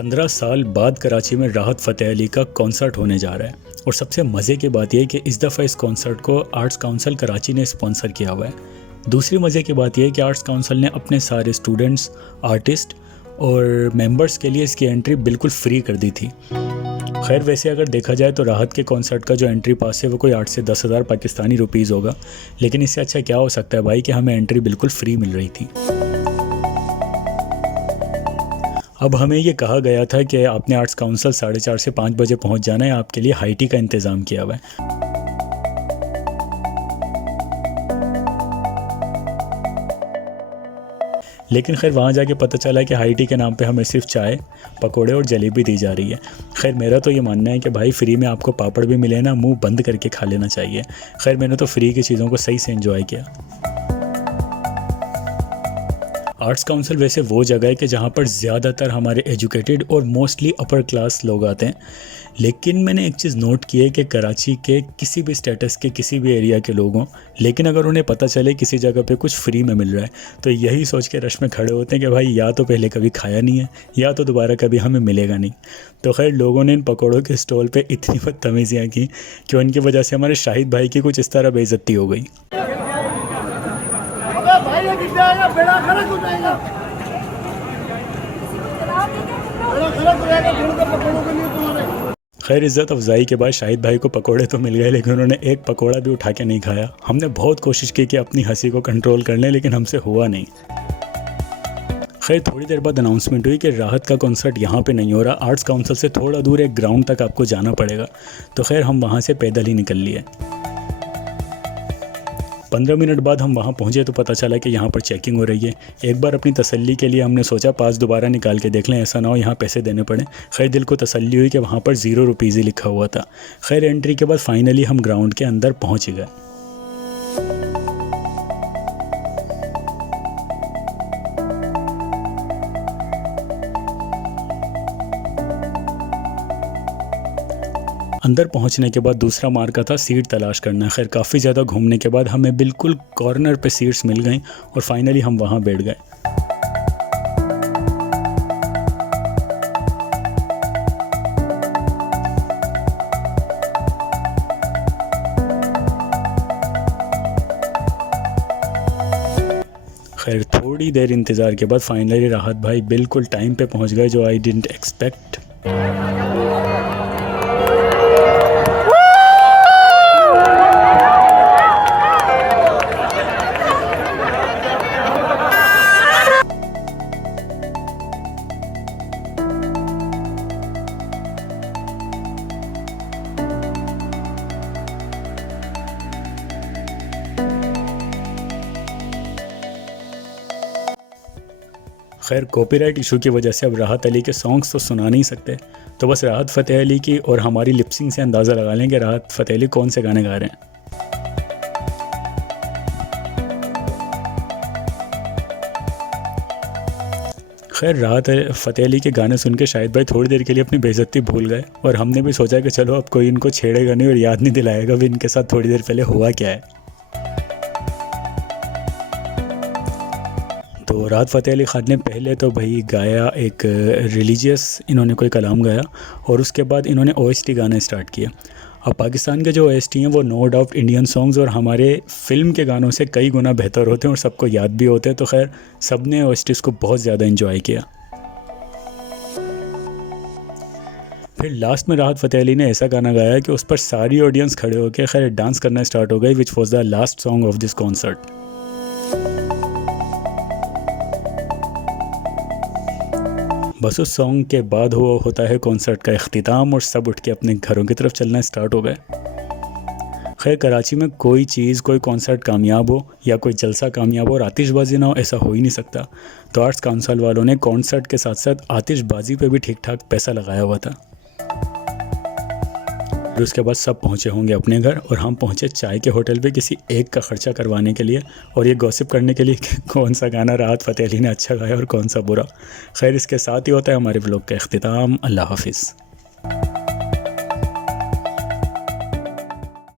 15 साल बाद कराची में राहत फ़तेह अली का कॉन्सर्ट होने जा रहा है और सबसे मज़े की बात यह है कि इस दफ़ा इस कॉन्सर्ट को आर्ट्स काउंसिल कराची ने स्पॉन्सर किया हुआ है। दूसरी मज़े की बात यह है कि आर्ट्स काउंसिल ने अपने सारे स्टूडेंट्स, आर्टिस्ट और मेंबर्स के लिए इसकी एंट्री बिल्कुल फ्री कर दी थी। खैर वैसे अगर देखा जाए तो राहत के कॉन्सर्ट का जो एंट्री पास है वो कोई 8 से 10 हज़ार पाकिस्तानी रुपीज़ होगा, लेकिन इससे अच्छा क्या हो सकता है भाई कि हमें एंट्री बिल्कुल फ्री मिल रही थी। अब हमें ये कहा गया था कि आपने आर्ट्स काउंसिल 4:30 से 5 बजे पहुंच जाना है, आपके लिए हाई टी का इंतज़ाम किया हुआ है। लेकिन खैर वहाँ जाके पता चला कि हाई टी के नाम पे हमें सिर्फ चाय, पकोड़े और जलेबी दी जा रही है। खैर मेरा तो ये मानना है कि भाई फ्री में आपको पापड़ भी मिले ना, मुंह बंद करके खा लेना चाहिए। खैर मैंने तो फ्री की चीज़ों को सही से एंजॉय किया। आर्ट्स काउंसिल वैसे वो जगह है कि जहाँ पर ज़्यादातर हमारे एजुकेटेड और मोस्टली अपर क्लास लोग आते हैं, लेकिन मैंने एक चीज़ नोट की है कि कराची के किसी भी स्टेटस के किसी भी एरिया के लोगों, लेकिन अगर उन्हें पता चले किसी जगह पे कुछ फ्री में मिल रहा है तो यही सोच के रश में खड़े होते हैं कि भाई या तो पहले कभी खाया नहीं है या तो दोबारा कभी हमें मिलेगा नहीं। तो खैर लोगों ने इन पकौड़ों के स्टॉल पर इतनी बदतमीज़ियाँ की कि उनकी वजह से हमारे शाहिद भाई की कुछ इस तरह बेइज्जती हो गई। खैर इज़्ज़त अफजाई के बाद शाहिद भाई को पकोड़े तो मिल गए, लेकिन उन्होंने एक पकोड़ा भी उठा के नहीं खाया। हमने बहुत कोशिश की कि अपनी हंसी को कंट्रोल कर लें, लेकिन हमसे हुआ नहीं। खैर थोड़ी देर बाद अनाउंसमेंट हुई कि राहत का कॉन्सर्ट यहाँ पे नहीं हो रहा, आर्ट्स काउंसिल से थोड़ा दूर एक ग्राउंड तक आपको जाना पड़ेगा। तो खैर हम वहाँ से पैदल ही निकल लिए। 15 मिनट बाद हम वहाँ पहुँचे तो पता चला कि यहाँ पर चेकिंग हो रही है। एक बार अपनी तसल्ली के लिए हमने सोचा पास दोबारा निकाल के देख लें, ऐसा ना हो यहाँ पैसे देने पड़े। खैर दिल को तसल्ली हुई कि वहाँ पर 0 रुपीज़ ही लिखा हुआ था। खैर एंट्री के बाद फाइनली हम ग्राउंड के अंदर पहुँच गए। अंदर पहुंचने के बाद दूसरा मार्का था सीट तलाश करना। खैर काफ़ी ज़्यादा घूमने के बाद हमें बिल्कुल कॉर्नर पे सीट्स मिल गई और फाइनली हम वहां बैठ गए। खैर थोड़ी देर इंतज़ार के बाद फाइनली राहत भाई बिल्कुल टाइम पे पहुंच गए, जो आई डिडंट एक्सपेक्ट। खैर कॉपीराइट इशू की वजह से अब राहत अली के सॉन्ग्स तो सुना नहीं सकते, तो बस राहत फ़तेह अली की और हमारी लिपसिंग से अंदाज़ा लगा लें कि राहत फ़तेह अली कौन से गाने गा रहे हैं। खैर राहत फ़तेह अली के गाने सुन के शाहिद भाई थोड़ी देर के लिए अपनी बेइज्जती भूल गए और हमने भी सोचा कि चलो अब कोई इनको छेड़ेगा नहीं और याद नहीं दिलाएगा भी इनके साथ थोड़ी देर पहले हुआ क्या है। तो राहत फ़तेह अली ख़ान ने पहले तो भाई गाया एक रिलीजियस, इन्होंने कोई कलाम गाया और उसके बाद इन्होंने OST गाना स्टार्ट किया। अब पाकिस्तान के जो OST हैं वो नो डाउट इंडियन सॉन्ग्स और हमारे फिल्म के गानों से कई गुना बेहतर होते हैं और सबको याद भी होते हैं। तो खैर सब ने OSTs को बहुत ज़्यादा इंजॉय किया। फिर लास्ट में राहत फ़तेह अली ने ऐसा गाना गाया कि उस पर सारी ऑडियंस खड़े होकर खैर डांस करना स्टार्ट हो गई, which was the last song of this concert. बस उस सॉन्ग के बाद होता है कॉन्सर्ट का इख्तिताम और सब उठ के अपने घरों की तरफ चलना स्टार्ट हो गए। खैर कराची में कोई चीज़, कोई कॉन्सर्ट कामयाब हो या कोई जलसा कामयाब हो और आतिशबाजी ना हो, ऐसा हो ही नहीं सकता। तो आर्ट्स काउंसिल वालों ने कॉन्सर्ट के साथ साथ आतिशबाजी पे भी ठीक ठाक पैसा लगाया हुआ था। फिर उसके बाद सब पहुँचे होंगे अपने घर और हम पहुँचे चाय के होटल पे किसी एक का ख़र्चा करवाने के लिए और ये गॉसिप करने के लिए कि कौन सा गाना राहत फ़तेह अली ने अच्छा गाया और कौन सा बुरा। खैर इसके साथ ही होता है हमारे व्लॉग का इख्तिताम। अल्लाह हाफिज़।